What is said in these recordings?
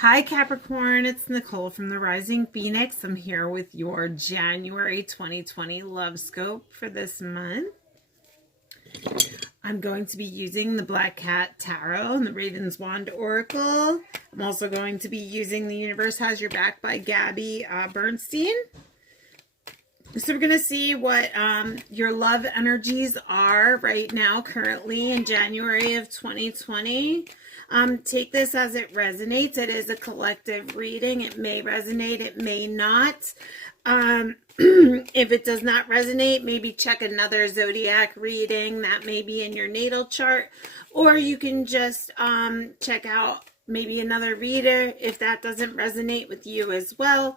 Hi Capricorn, it's Nicole from the Rising Phoenix. I'm here with your January 2020 Love Scope for this month. I'm going to be using the Black Cat Tarot and the Raven's Wand Oracle. I'm also going to be using The Universe Has Your Back by Gabby Bernstein. So we're going to see what your love energies are right now, currently in January of 2020. Take this as it resonates. It is a collective reading. It may resonate, it may not. If it does not resonate, maybe check another zodiac reading that may be in your natal chart, or you can just check out maybe another reader if that doesn't resonate with you as well.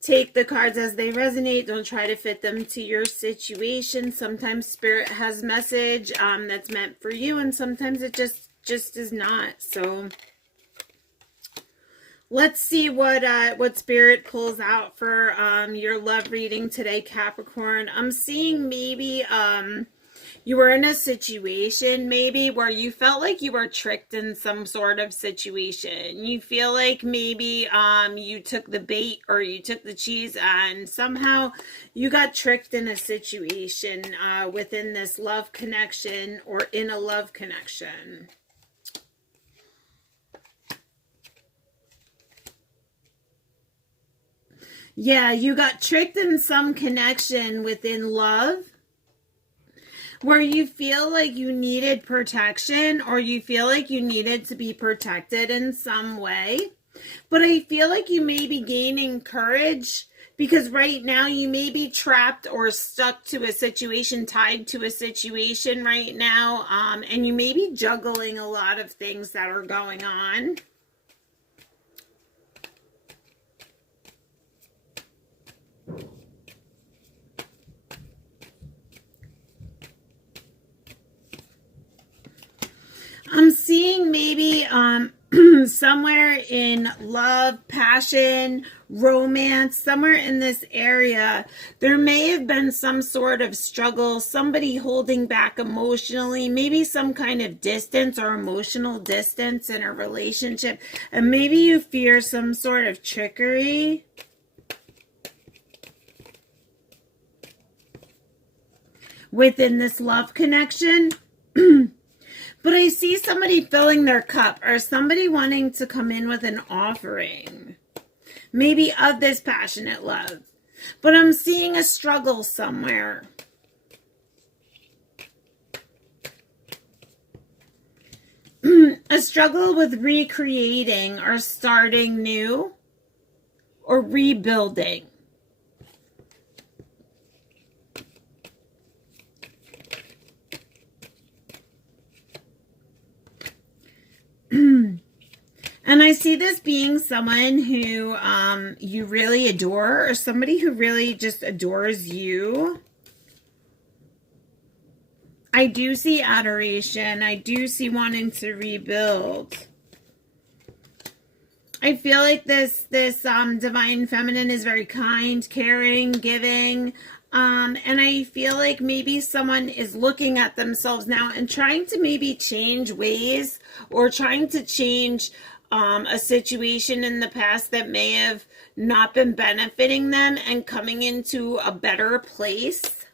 Take the cards as they resonate. Don't try to fit them to your situation. Sometimes spirit has message that's meant for you, and sometimes it just is not. So let's see what spirit pulls out for your love reading today, Capricorn. I'm seeing maybe you were in a situation maybe where you felt like you were tricked in some sort of situation. You feel like maybe you took the bait or you took the cheese and somehow you got tricked in a situation within this love connection or in a love connection. Yeah, you got tricked in some connection within love where you feel like you needed protection or you feel like you needed to be protected in some way. But I feel like you may be gaining courage because right now you may be trapped or stuck to a situation, tied to a situation right now, and you may be juggling a lot of things that are going on. I'm seeing maybe somewhere in love, passion, romance, somewhere in this area, there may have been some sort of struggle, somebody holding back emotionally, maybe some kind of distance or emotional distance in a relationship, and maybe you fear some sort of trickery. Within this love connection. But I see somebody filling their cup or somebody wanting to come in with an offering, maybe of this passionate love. But I'm seeing a struggle somewhere. A struggle with recreating or starting new or rebuilding. And I see this being someone who you really adore or somebody who really just adores you. I do see adoration. I do see wanting to rebuild. I feel like this divine feminine is very kind, caring, giving. And I feel like maybe someone is looking at themselves now and trying to maybe change ways or trying to change a situation in the past that may have not been benefiting them and coming into a better place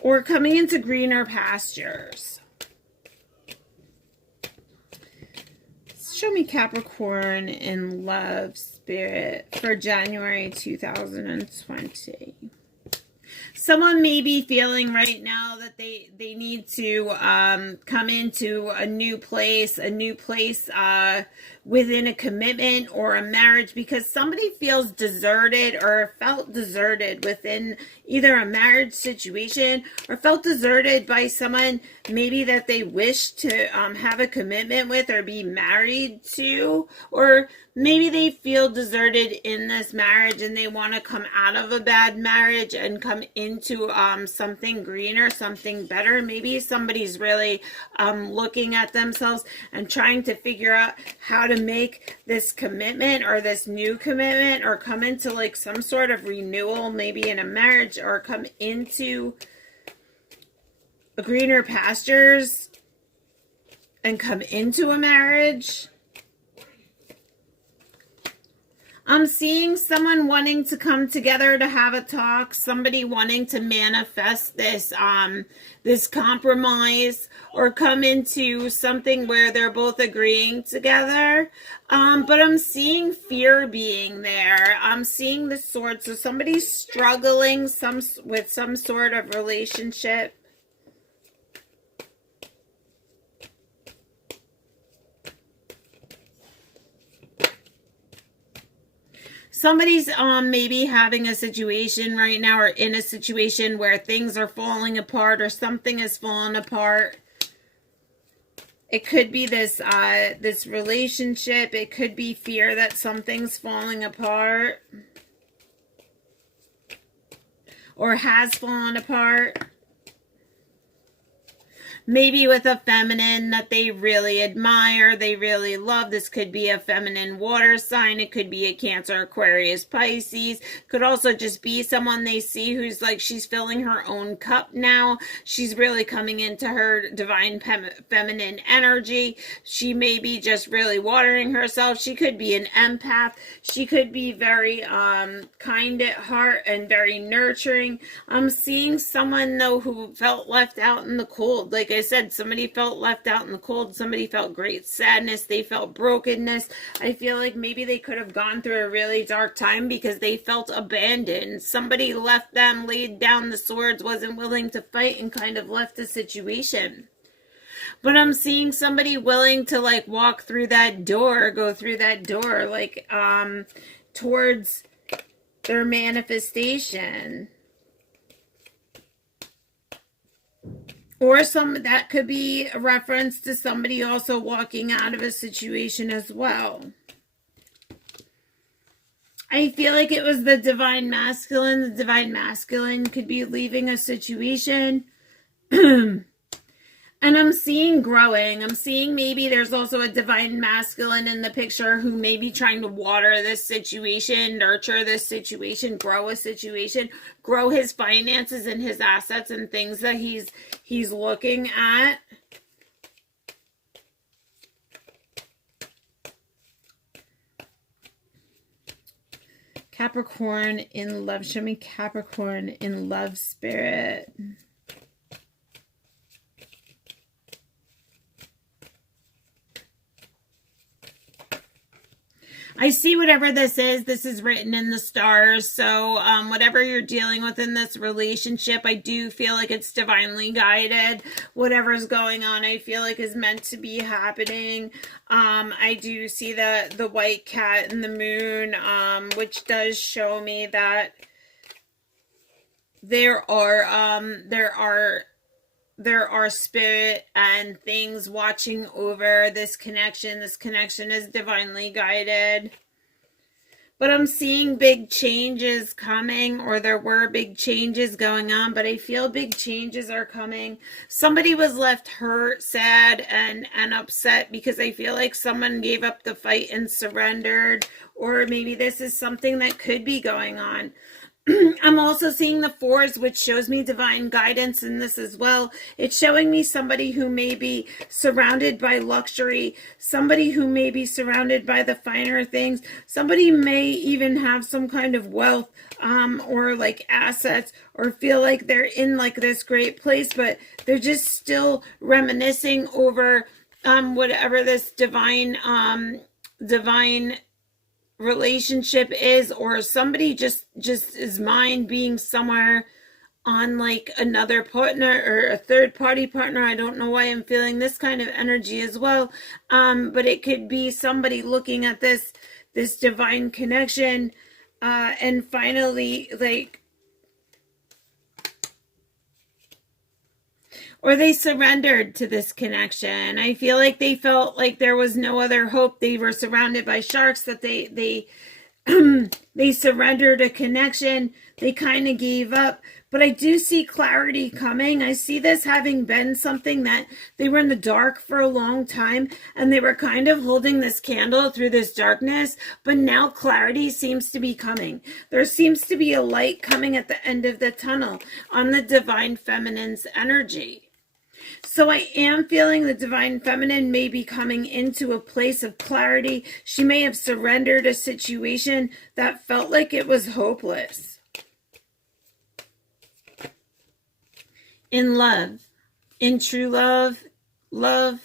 or coming into greener pastures. Show me Capricorn in love spirit for January 2020. Someone may be feeling right now that they need to come into a new place within a commitment or a marriage because somebody feels deserted or felt deserted within either a marriage situation or felt deserted by someone maybe that they wish to have a commitment with or be married to, or maybe they feel deserted in this marriage and they want to come out of a bad marriage and come into something greener, something better. Maybe somebody's really looking at themselves and trying to figure out how to make this commitment or this new commitment or come into like some sort of renewal, maybe in a marriage, or come into a greener pastures and come into a marriage. I'm seeing someone wanting to come together to have a talk, somebody wanting to manifest this this compromise or come into something where they're both agreeing together. But I'm seeing fear being there. I'm seeing the sword. So somebody's struggling with some sort of relationship. Somebody's maybe having a situation right now, or in a situation where things are falling apart or something is falling apart. It could be this this relationship. It could be fear that something's falling apart or has fallen apart. Maybe with a feminine that they really admire, they really love. This could be a feminine water sign. It could be a Cancer, Aquarius, Pisces. Could also just be someone they see who's like, she's filling her own cup now. She's really coming into her divine feminine energy. She may be just really watering herself. She could be an empath. She could be very kind at heart and very nurturing. I'm seeing someone though who felt left out in the cold. Like I said, somebody felt left out in the cold. Somebody felt great sadness. They felt brokenness. I feel like maybe they could have gone through a really dark time because they felt abandoned. Somebody left them, laid down the swords, wasn't willing to fight, and kind of left the situation. But I'm seeing somebody willing to like walk through that door, go through that door, like towards their manifestation. Or that could be a reference to somebody also walking out of a situation as well. I feel like it was the divine masculine. The divine masculine could be leaving a situation. And I'm seeing growing. I'm seeing maybe there's also a divine masculine in the picture who may be trying to water this situation, nurture this situation, grow a situation, grow his finances and his assets and things that he's looking at. Capricorn in love. Show me Capricorn in love spirit. I see whatever this is written in the stars. So whatever you're dealing with in this relationship, I do feel like it's divinely guided. Whatever's going on, I feel like is meant to be happening. I do see the white cat and the moon, which does show me that there are spirit and things watching over this connection. This connection is divinely guided. But I'm seeing big changes coming, or there were big changes going on, but I feel big changes are coming. Somebody was left hurt, sad, and upset because I feel like someone gave up the fight and surrendered, or maybe this is something that could be going on. I'm also seeing the fours, which shows me divine guidance in this as well. It's showing me somebody who may be surrounded by luxury, somebody who may be surrounded by the finer things. Somebody may even have some kind of wealth or like assets, or feel like they're in like this great place, but they're just still reminiscing over whatever this divine relationship is, or somebody just is mind being somewhere on like another partner or a third party partner. I don't know why I'm feeling this kind of energy as well, but it could be somebody looking at this divine connection and finally like, or they surrendered to this connection. I feel like they felt like there was no other hope. They were surrounded by sharks, that they surrendered a connection. They kind of gave up. But I do see clarity coming. I see this having been something that they were in the dark for a long time, and they were kind of holding this candle through this darkness. But now clarity seems to be coming. There seems to be a light coming at the end of the tunnel on the divine feminine's energy. So I am feeling the divine feminine may be coming into a place of clarity. She may have surrendered a situation that felt like it was hopeless. In love, in true love, love.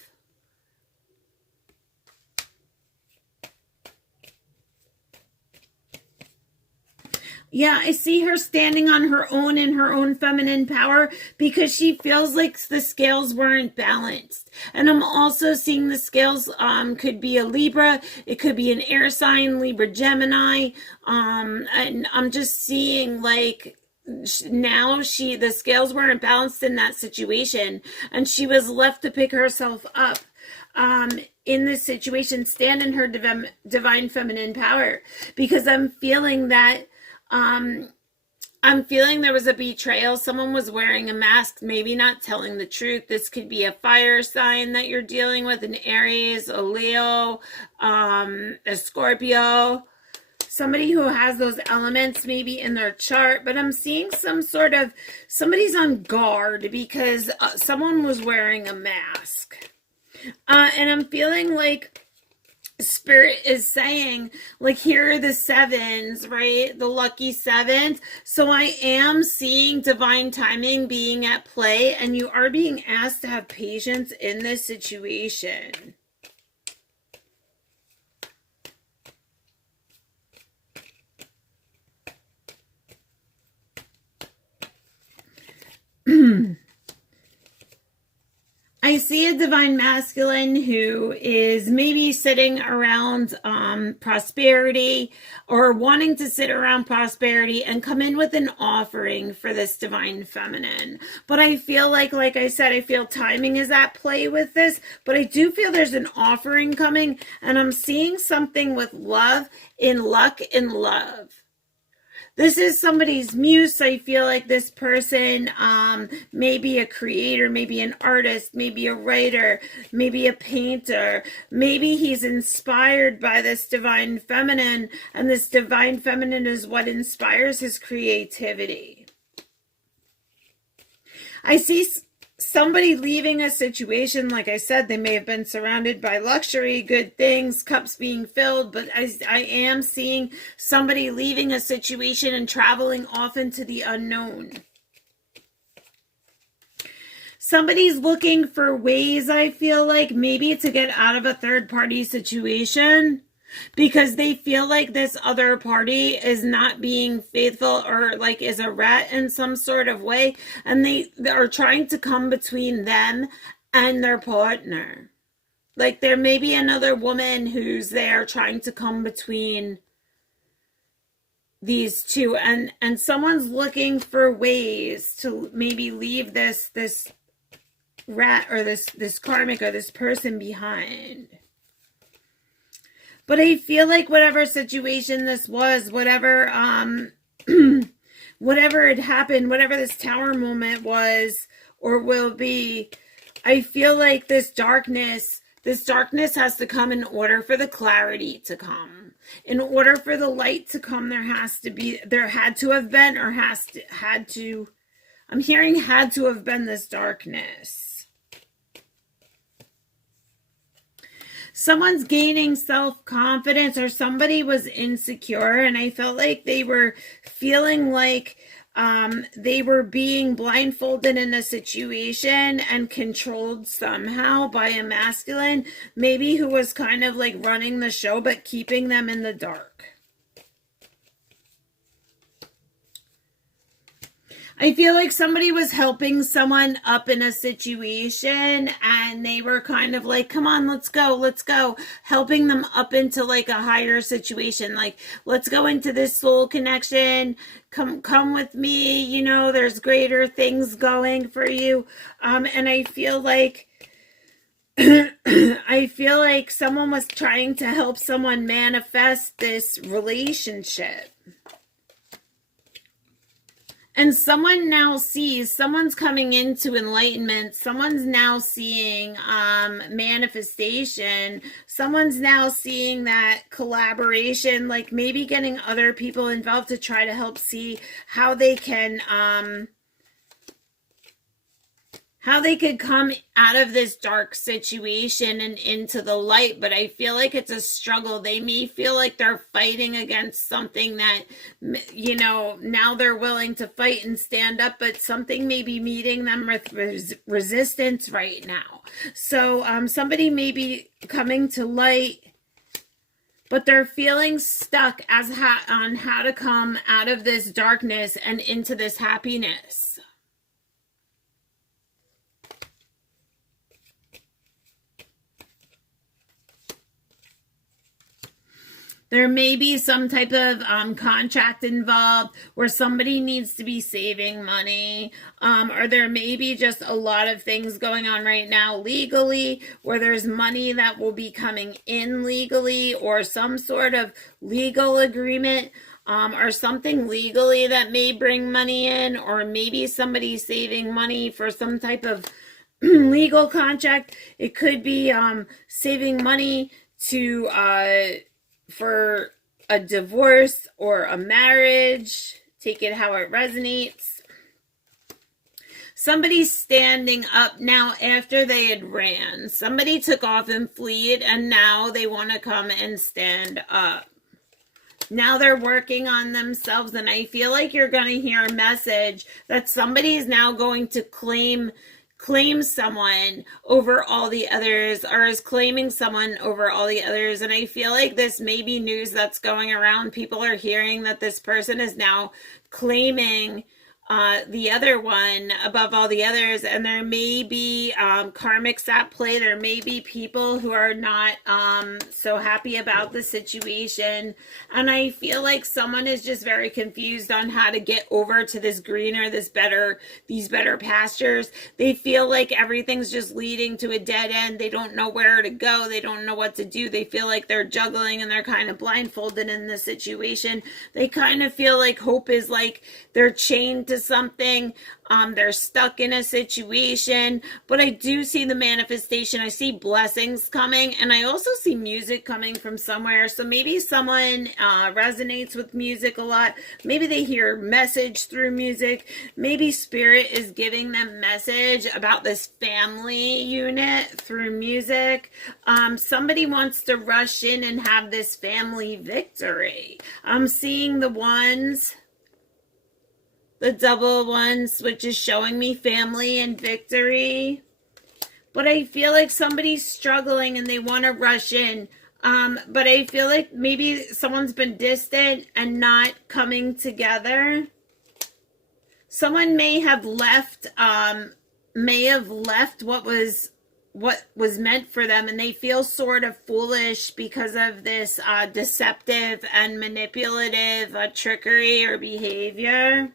Yeah, I see her standing on her own in her own feminine power because she feels like the scales weren't balanced. And I'm also seeing the scales could be a Libra, it could be an air sign, Libra, Gemini. And I'm just seeing like now the scales weren't balanced in that situation and she was left to pick herself up. In this situation, stand in her divine feminine power, because I'm feeling that I'm feeling there was a betrayal. Someone was wearing a mask, maybe not telling the truth. This could be a fire sign that you're dealing with, an Aries, a Leo, a Scorpio, somebody who has those elements maybe in their chart. But I'm seeing somebody's on guard because someone was wearing a mask. And I'm feeling like Spirit is saying, like, here are the sevens, right? The lucky sevens. So I am seeing divine timing being at play, and you are being asked to have patience in this situation. I see a divine masculine who is maybe sitting around prosperity or wanting to sit around prosperity and come in with an offering for this divine feminine. But I feel like I said, I feel timing is at play with this, but I do feel there's an offering coming, and I'm seeing something with love, in luck, in love. This is somebody's muse. I feel like this person may be a creator, maybe an artist, maybe a writer, maybe a painter. Maybe he's inspired by this divine feminine, and this divine feminine is what inspires his creativity. I see somebody leaving a situation. Like I said, they may have been surrounded by luxury, good things, cups being filled, but I am seeing somebody leaving a situation and traveling off into the unknown. Somebody's looking for ways, I feel like, maybe to get out of a third-party situation, because they feel like this other party is not being faithful or like is a rat in some sort of way, and they are trying to come between them and their partner. Like there may be another woman who's there trying to come between these two, and someone's looking for ways to maybe leave this rat or this karmic or this person behind. But I feel like whatever situation this was, whatever whatever had happened, whatever this tower moment was or will be, I feel like this darkness has to come in order for the clarity to come. In order for the light to come, there had to have been this darkness. Someone's gaining self-confidence, or somebody was insecure, and I felt like they were feeling like they were being blindfolded in a situation and controlled somehow by a masculine, maybe who was kind of like running the show but keeping them in the dark. I feel like somebody was helping someone up in a situation, and they were kind of like, come on, let's go, helping them up into like a higher situation. Like, let's go into this soul connection. Come with me. You know, there's greater things going for you. And I feel like, someone was trying to help someone manifest this relationship. And someone now sees, someone's coming into enlightenment, someone's now seeing manifestation, someone's now seeing that collaboration, like maybe getting other people involved to try to help see how they can how they could come out of this dark situation and into the light, but I feel like it's a struggle. They may feel like they're fighting against something that, you know, now they're willing to fight and stand up, but something may be meeting them with resistance right now. So somebody may be coming to light, but they're feeling stuck on how to come out of this darkness and into this happiness. There may be some type of contract involved where somebody needs to be saving money, or there may be just a lot of things going on right now legally where there's money that will be coming in legally, or some sort of legal agreement, or something legally that may bring money in, or maybe somebody saving money for some type of legal contract. It could be saving money to for a divorce or a marriage. Take it how it resonates. Somebody's standing up now after they had ran. Somebody took off and fled, and now they want to come and stand up. Now they're working on themselves, and I feel like you're going to hear a message that somebody is now going to claim someone over all the others, or is claiming someone over all the others. And I feel like this may be news that's going around. People are hearing that this person is now claiming the other one above all the others, and there may be karmics at play. There may be people who are not so happy about the situation, and I feel like someone is just very confused on how to get over to this greener, these better pastures. They feel like everything's just leading to a dead end. They don't know where to go. They don't know what to do. They feel like they're juggling and they're kind of blindfolded in the situation. They kind of feel like hope is like they're chained to something. They're stuck in a situation, but I do see the manifestation. I see blessings coming, and I also see music coming from somewhere. So maybe someone resonates with music a lot. Maybe they hear message through music. Maybe spirit is giving them message about this family unit through music. Somebody wants to rush in and have this family victory. I'm seeing the ones, the double ones, which is showing me family and victory. But I feel like somebody's struggling and they want to rush in. But I feel like maybe someone's been distant and not coming together. Someone may have left what was meant for them, and they feel sort of foolish because of this deceptive and manipulative trickery or behavior.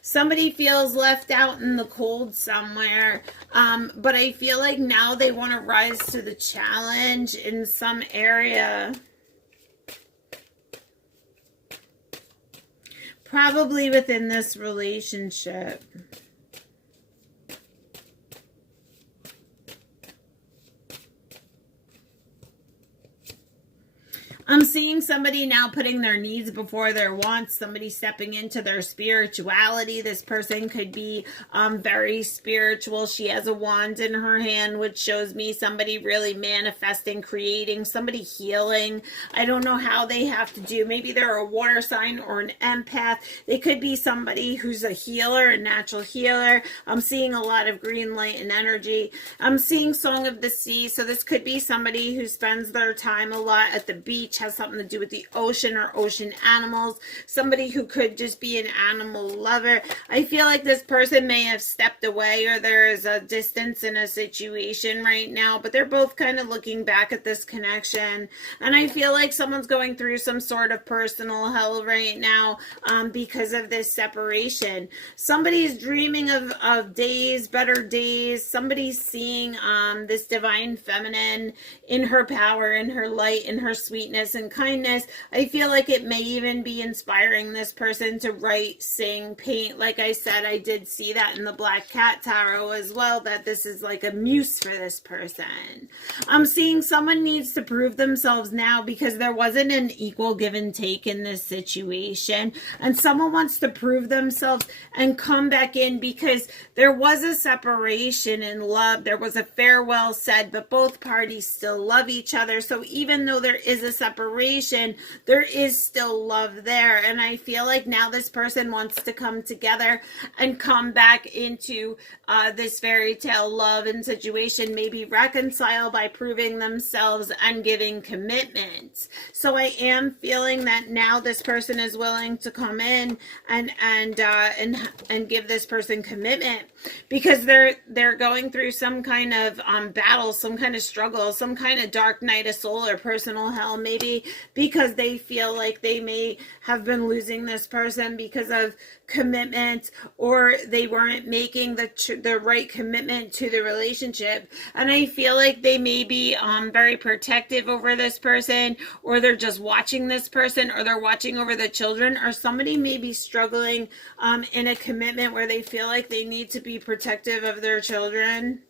Somebody feels left out in the cold somewhere, but I feel like now they want to rise to the challenge in some area. Probably within this relationship. I'm seeing somebody now putting their needs before their wants, somebody stepping into their spirituality. This person could be very spiritual. She has a wand in her hand, which shows me somebody really manifesting, creating, somebody healing. I don't know how they have to do. Maybe they're a water sign or an empath. They could be somebody who's a healer, a natural healer. I'm seeing a lot of green light and energy. I'm seeing Song of the Sea. So this could be somebody who spends their time a lot at the beach, has something to do with the ocean or ocean animals. Somebody who could just be an animal lover. I feel like this person may have stepped away, or there is a distance in a situation right now, but they're both kind of looking back at this connection. And I feel like someone's going through some sort of personal hell right now because of this separation. Somebody's dreaming of days, better days. Somebody's seeing this divine feminine in her power, in her light, in her sweetness, lovingness and kindness. I feel like it may even be inspiring this person to write, sing, paint. Like I said, I did see that in the Black Cat Tarot as well, that this is like a muse for this person. I'm seeing someone needs to prove themselves now because there wasn't an equal give and take in this situation. And someone wants to prove themselves and come back in because there was a separation in love. There was a farewell said, but both parties still love each other. So even though there is a separation, there is still love there. And I feel like now this person wants to come together and come back into this fairy tale love and situation, maybe reconcile by proving themselves and giving commitment. So I am feeling that now this person is willing to come in and give this person commitment because they're going through some kind of battle, some kind of struggle, some kind of dark night of soul or personal hell, maybe because they feel like they may have been losing this person because of commitment, or they weren't making the right commitment to the relationship. And I feel like they may be very protective over this person, or they're just watching this person, or they're watching over the children, or somebody may be struggling in a commitment where they feel like they need to be protective of their children.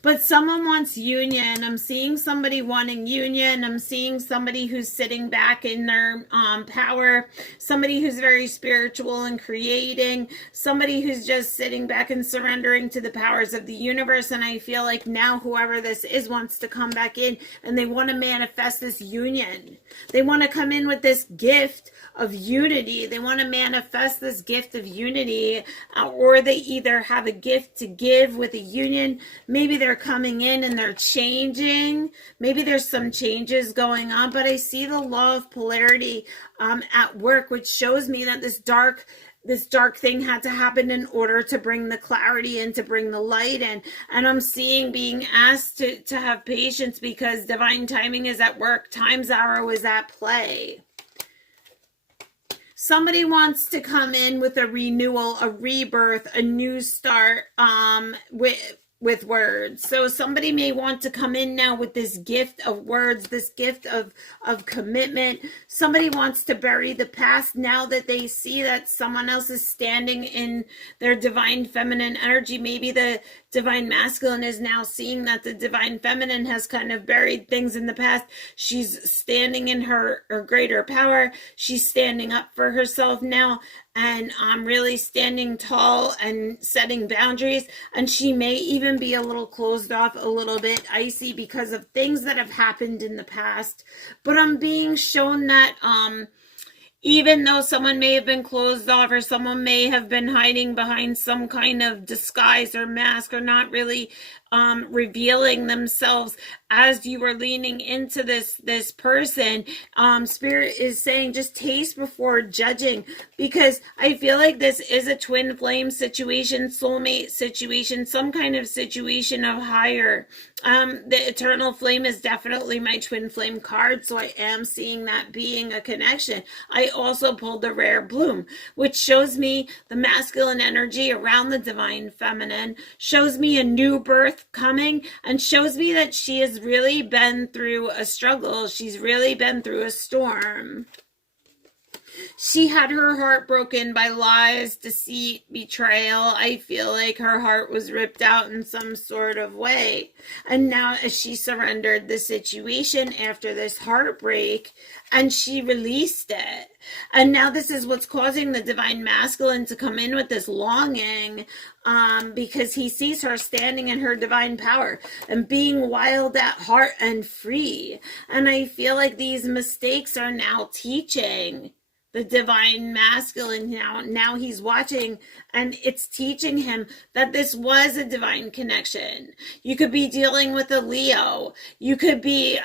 But someone wants union. I'm seeing somebody wanting union. I'm seeing somebody who's sitting back in their power. Somebody who's very spiritual and creating. Somebody who's just sitting back and surrendering to the powers of the universe. And I feel like now whoever this is wants to come back in and they want to manifest this union. They want to come in with this gift of unity. They want to manifest this gift of unity, or they either have a gift to give with a union. Maybe they're coming in and they're changing. Maybe there's some changes going on, but I see the law of polarity at work, which shows me that this dark thing had to happen in order to bring the clarity and to bring the light in. And I'm seeing being asked to have patience because divine timing is at work. Time's arrow is at play. Somebody wants to come in with a renewal, a rebirth, a new start with words. So somebody may want to come in now with this gift of words, this gift of commitment. Somebody wants to bury the past now that they see that someone else is standing in their divine feminine energy. Maybe the divine masculine is now seeing that the divine feminine has kind of buried things in the past. She's standing in her greater power. She's standing up for herself now, and really standing tall and setting boundaries. And she may even be a little closed off, a little bit icy because of things that have happened in the past. But I'm being shown that even though someone may have been closed off, or someone may have been hiding behind some kind of disguise or mask, or not really revealing themselves as you are leaning into this person, Spirit is saying just taste before judging, because I feel like this is a twin flame situation, soulmate situation, some kind of situation of higher. The eternal flame is definitely my twin flame card, so I am seeing that being a connection. I also pulled the rare bloom, which shows me the masculine energy around the divine feminine, shows me a new birth coming, and shows me that she has really been through a struggle. She's really been through a storm. She had her heart broken by lies, deceit, betrayal. I feel like her heart was ripped out in some sort of way. And now as she surrendered the situation after this heartbreak, and she released it. And now this is what's causing the divine masculine to come in with this longing, because he sees her standing in her divine power and being wild at heart and free. And I feel like these mistakes are now teaching the divine masculine. Now he's watching, and it's teaching him that this was a divine connection. You could be dealing with a Leo. You could be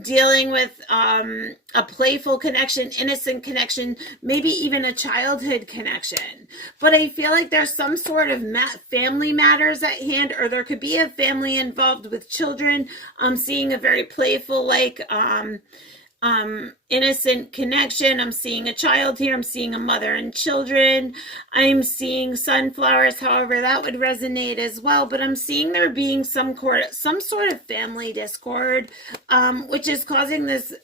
dealing with a playful connection, innocent connection, maybe even a childhood connection. But I feel like there's some sort of family matters at hand, or there could be a family involved with children. I'm seeing a very playful, like innocent connection. I'm seeing a child here. I'm seeing a mother and children. I'm seeing sunflowers. However, that would resonate as well. But I'm seeing there being some sort of family discord, which is causing this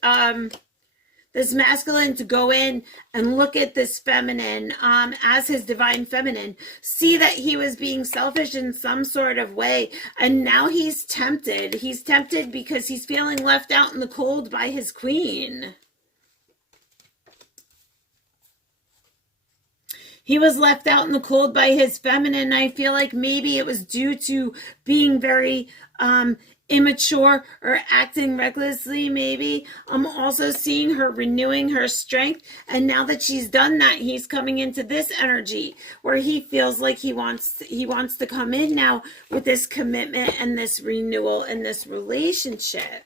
this masculine to go in and look at this feminine as his divine feminine, see that he was being selfish in some sort of way, and now he's tempted. He's tempted because he's feeling left out in the cold by his queen. He was left out in the cold by his feminine. I feel like maybe it was due to being very immature or acting recklessly. Maybe I'm also seeing her renewing her strength, and now that she's done that, he's coming into this energy where he feels like he wants to come in now with this commitment and this renewal in this relationship.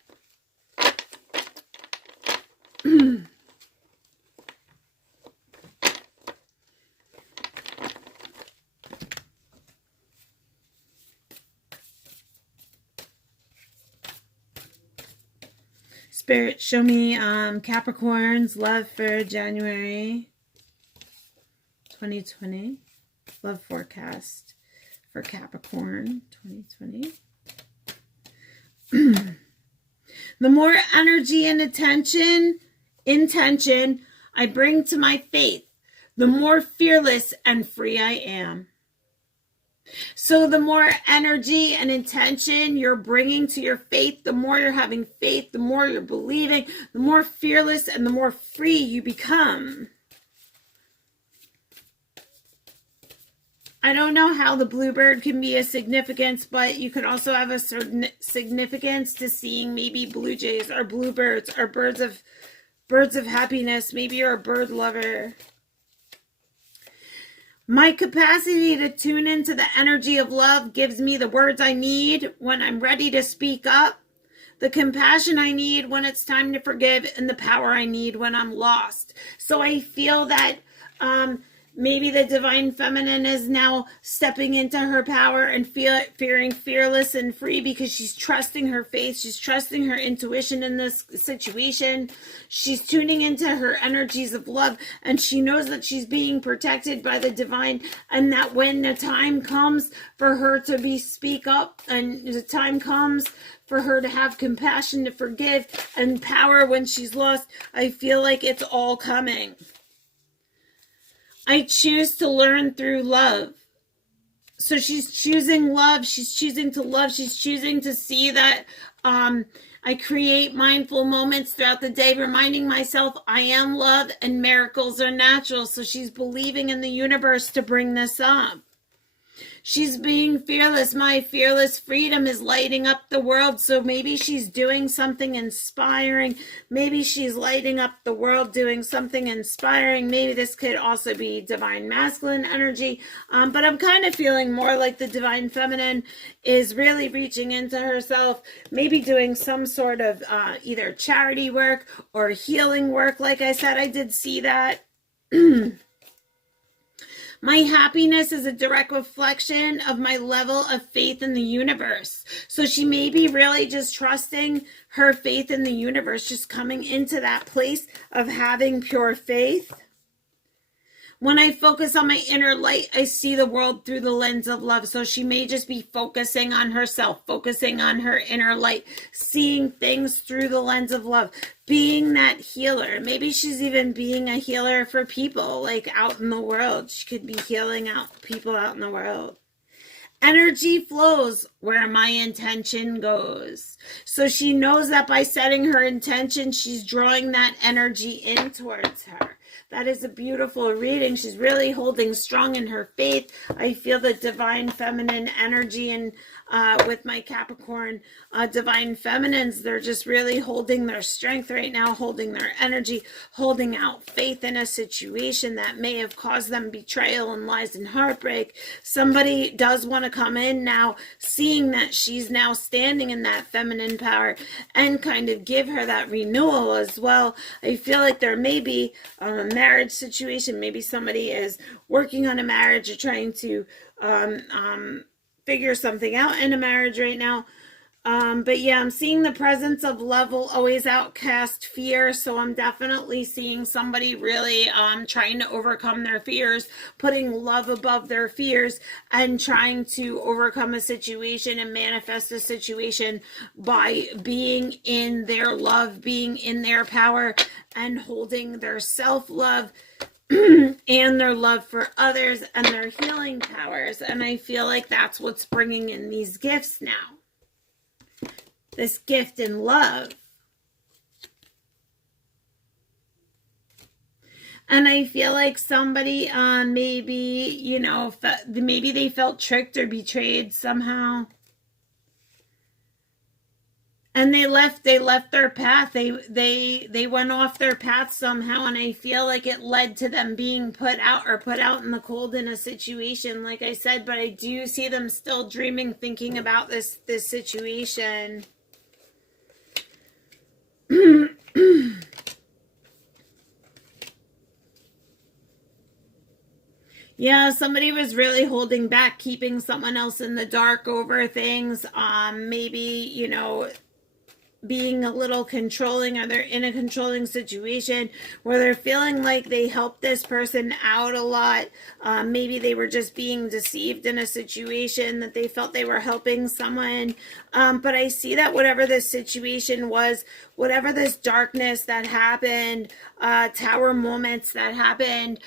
Spirit, show me Capricorn's love for January 2020. Love forecast for Capricorn 2020. The more energy and intention I bring to my faith, the more fearless and free I am. So the more energy and intention you're bringing to your faith, the more you're having faith, the more you're believing, the more fearless and the more free you become. I don't know how the bluebird can be a significance, but you could also have a certain significance to seeing maybe blue jays or bluebirds or birds of happiness. Maybe you're a bird lover. My capacity to tune into the energy of love gives me the words I need when I'm ready to speak up, the compassion I need when it's time to forgive, and the power I need when I'm lost. So I feel that maybe the divine feminine is now stepping into her power and feeling fearless and free because she's trusting her faith. She's trusting her intuition in this situation. She's tuning into her energies of love, and she knows that she's being protected by the divine, and that when the time comes for her to speak up, and the time comes for her to have compassion, to forgive, and power when she's lost, I feel like it's all coming. I choose to learn through love. So she's choosing love. She's choosing to love. She's choosing to see that I create mindful moments throughout the day, reminding myself I am love and miracles are natural. So she's believing in the universe to bring this up. She's being fearless. My fearless freedom is lighting up the world. So maybe she's doing something inspiring. Maybe she's lighting up the world doing something inspiring. Maybe this could also be divine masculine energy. But I'm kind of feeling more like the divine feminine is really reaching into herself, maybe doing some sort of either charity work or healing work. Like I said, I did see that. My happiness is a direct reflection of my level of faith in the universe. So she may be really just trusting her faith in the universe, just coming into that place of having pure faith. When I focus on my inner light, I see the world through the lens of love. So she may just be focusing on herself, focusing on her inner light, seeing things through the lens of love, being that healer. Maybe she's even being a healer for people, like out in the world. She could be healing out people out in the world. Energy flows where my intention goes. So she knows that by setting her intention, she's drawing that energy in towards her. That is a beautiful reading. She's really holding strong in her faith. I feel the divine feminine energy, and with my Capricorn divine feminines, they're just really holding their strength right now, holding their energy, holding out faith in a situation that may have caused them betrayal and lies and heartbreak. Somebody does want to come in now, seeing that she's now standing in that feminine power, and kind of give her that renewal as well. I feel like there may be a marriage situation. Maybe somebody is working on a marriage or trying to figure something out in a marriage right now. But yeah, I'm seeing the presence of love will always outcast fear. So I'm definitely seeing somebody really trying to overcome their fears, putting love above their fears, and trying to overcome a situation and manifest a situation by being in their love, being in their power, and holding their self-love and their love for others and their healing powers. And I feel like that's what's bringing in these gifts now. This gift in love. And I feel like somebody maybe, you know, maybe they felt tricked or betrayed somehow. And they left their path. They went off their path somehow, and I feel like it led to them being put out in the cold in a situation, like I said, but I do see them still dreaming, thinking about this situation. Yeah, somebody was really holding back, keeping someone else in the dark over things. Maybe, you know, being a little controlling, or they're in a controlling situation where they're feeling like they helped this person out a lot. Maybe they were just being deceived in a situation that they felt they were helping someone. But I see that whatever this situation was, whatever this darkness that happened, tower moments that happened,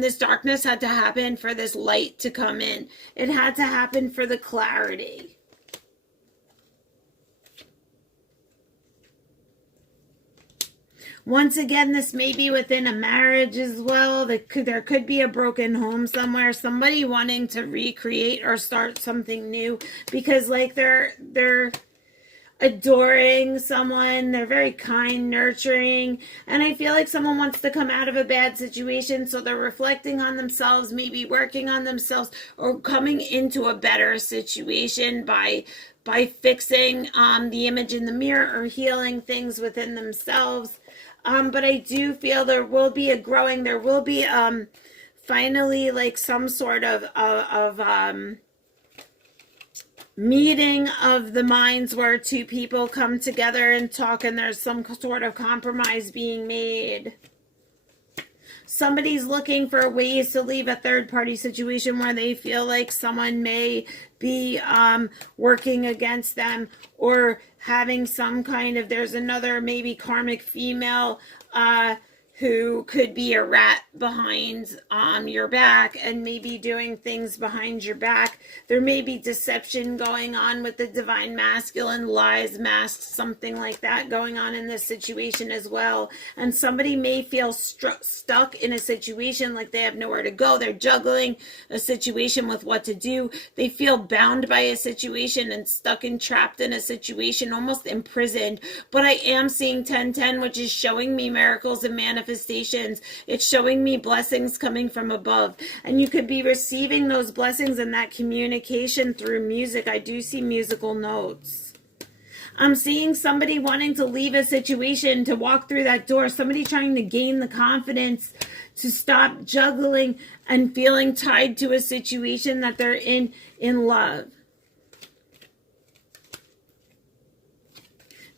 this darkness had to happen for this light to come in. It had to happen for the clarity. Once again, this may be within a marriage as well. There could be a broken home somewhere. Somebody wanting to recreate or start something new because, like, they're adoring someone. They're very kind, nurturing, and I feel like someone wants to come out of a bad situation, so they're reflecting on themselves, maybe working on themselves, or coming into a better situation by fixing the image in the mirror or healing things within themselves. But I do feel there will be a growing, there will be finally like some sort of meeting of the minds where two people come together and talk, and there's some sort of compromise being made. Somebody's looking for ways to leave a third-party situation where they feel like someone may be working against them, or having some kind of, there's another maybe karmic female who could be a rat behind your back and maybe doing things behind your back. There may be deception going on with the divine masculine, lies, masks, something like that going on in this situation as well. And somebody may feel stuck in a situation, like they have nowhere to go. They're juggling a situation with what to do. They feel bound by a situation and stuck and trapped in a situation, almost imprisoned. But I am seeing 1010, which is showing me miracles and manifestations. It's showing me blessings coming from above, and you could be receiving those blessings and that communication through music. I do see musical notes. I'm seeing somebody wanting to leave a situation, to walk through that door, somebody trying to gain the confidence to stop juggling and feeling tied to a situation that they're in love.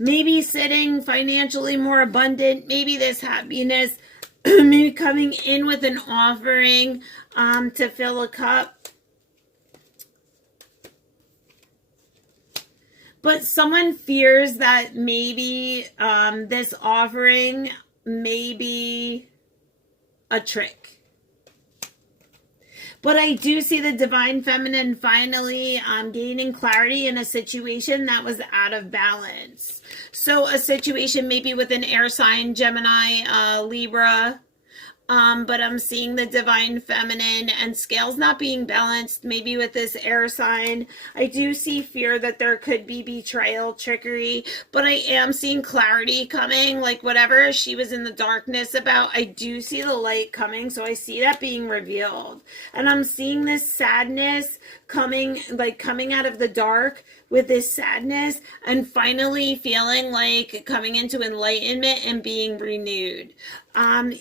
Maybe sitting financially more abundant, maybe this happiness, maybe coming in with an offering to fill a cup. But someone fears that maybe this offering may be a trick. But I do see the divine feminine finally gaining clarity in a situation that was out of balance. So a situation maybe with an air sign, Gemini, Libra. But I'm seeing the divine feminine and scales not being balanced, maybe with this air sign. I do see fear that there could be betrayal, trickery, but I am seeing clarity coming. Like whatever she was in the darkness about, I do see the light coming. So I see that being revealed. And I'm seeing this sadness coming out of the dark with this sadness, and finally feeling like coming into enlightenment and being renewed.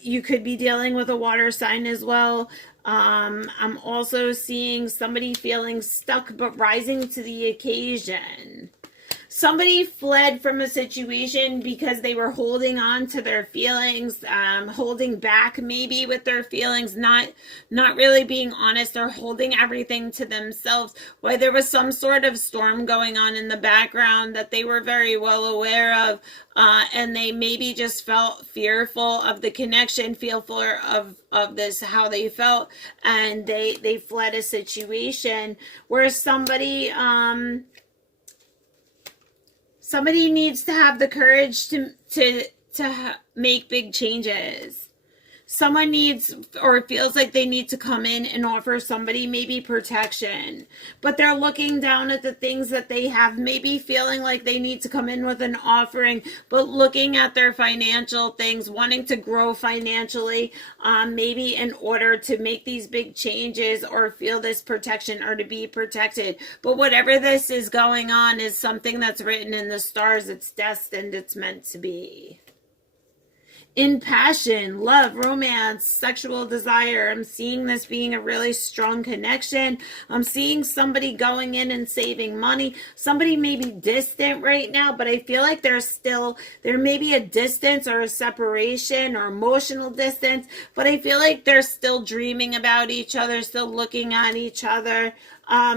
You could be dealing with a water sign as well. I'm also seeing somebody feeling stuck but rising to the occasion. Somebody fled from a situation because they were holding on to their feelings, holding back maybe with their feelings, not really being honest, or holding everything to themselves. Why there was some sort of storm going on in the background that they were very well aware of, and they maybe just felt fearful of the connection, fearful of this, how they felt, and they fled a situation where somebody needs to have the courage to make big changes. Someone needs or feels like they need to come in and offer somebody maybe protection, but they're looking down at the things that they have, maybe feeling like they need to come in with an offering, but looking at their financial things, wanting to grow financially, maybe in order to make these big changes or feel this protection or to be protected. But whatever this is going on is something that's written in the stars. It's destined. It's meant to be. In passion, love, romance, sexual desire, I'm seeing this being a really strong connection. I'm seeing somebody going in and saving money. Somebody may be distant right now, but I feel like there may be a distance or a separation or emotional distance, but I feel like they're still dreaming about each other, still looking at each other.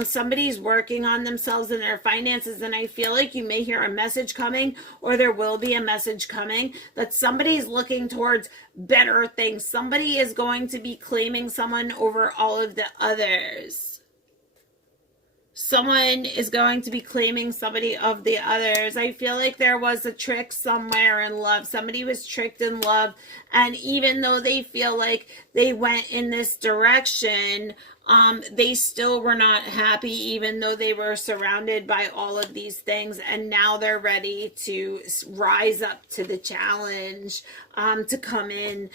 Somebody's working on themselves and their finances, and I feel like you may hear a message coming, or there will be a message coming, that somebody's looking towards better things. Somebody is going to be claiming someone over all of the others. Someone is going to be claiming somebody of the others. I feel like there was a trick somewhere in love. Somebody was tricked in love, and even though they feel like they went in this direction, they still were not happy, even though they were surrounded by all of these things, and now they're ready to rise up to the challenge, to come in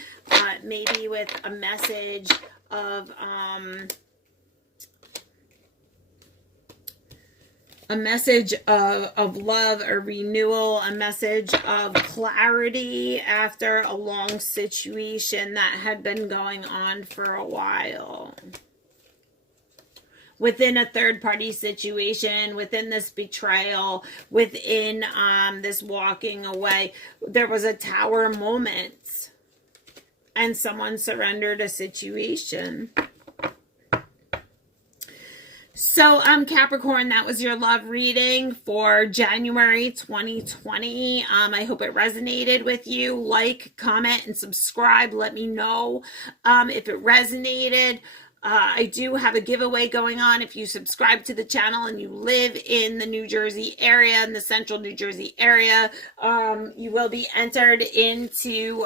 maybe with a message of love, a renewal, a message of clarity after a long situation that had been going on for a while. Within a third-party situation, within this betrayal, within this walking away, there was a tower moment, and someone surrendered a situation. So, Capricorn, that was your love reading for January 2020. I hope it resonated with you. Like, comment, and subscribe. Let me know if it resonated. I do have a giveaway going on. If you subscribe to the channel and you live in the New Jersey area, in the central New Jersey area, you will be entered into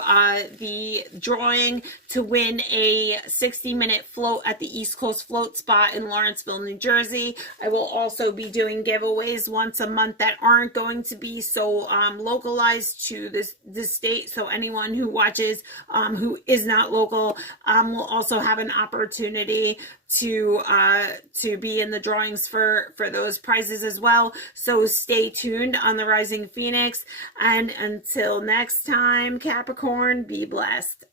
the drawing to win a 60-minute float at the East Coast Float Spot in Lawrenceville, New Jersey. I will also be doing giveaways once a month that aren't going to be so localized to this state. So anyone who watches who is not local will also have an opportunity to be in the drawings for those prizes as well. So stay tuned on the Rising Phoenix, and until next time, Capricorn, be blessed.